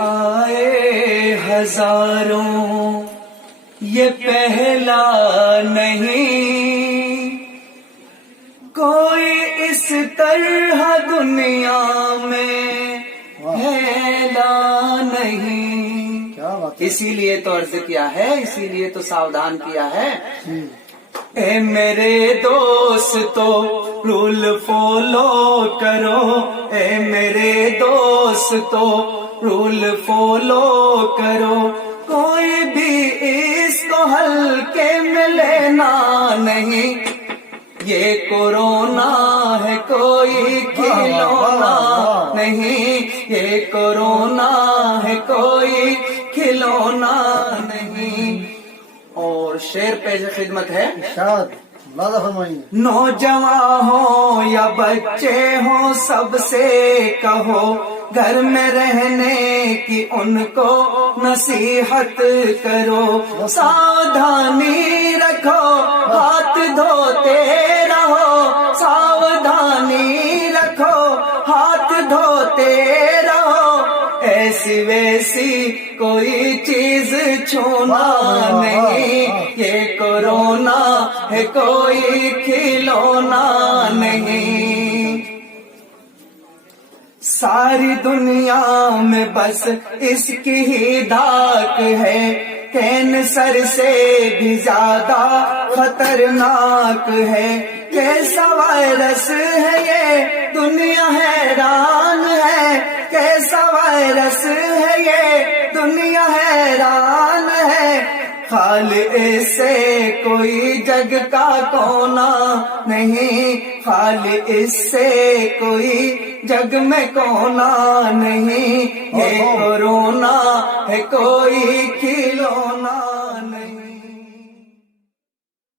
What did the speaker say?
آئے ہزاروں یہ پہلا نہیں، کوئی اس طرح دنیا میں پھیلا نہیں. اسی لیے تو عرض کیا ہے، اسی لیے تو ساودھان کیا ہے. اے میرے دوستو رول فالو کرو، اے میرے دوستو رول فالو کرو، کوئی بھی اس کو ہلکے میں لینا نہیں. یہ کورونا ہے کوئی کھلونا نہیں، یہ کورونا ہے کوئی کھلونا نہیں. اور شعر پیش خدمت ہے. نوجوان ہو یا بچے ہوں سب سے کہو، گھر میں رہنے کی ان کو نصیحت کرو. ساودھانی رکھو ہاتھ دھوتے رہو، ساودھانی رکھو ہاتھ دھوتے رہو، ایسی ویسی کوئی چیز چھونا نہیں. یہ کورونا ہے کوئی کھلونا نہیں. ساری دنیا میں بس اس کی ہی دھاک ہے، کینسر سے بھی زیادہ خطرناک ہے. کیسا وائرس ہے یہ دنیا حیران ہے، کیسا وائرس ہے یہ دنیا حیران ہے. خالق سے کوئی جگ کا کونا نہیں، خالق سے کوئی جگ میں کونا نہیں. یہ کورونا ہے کوئی کھلونا نہیں.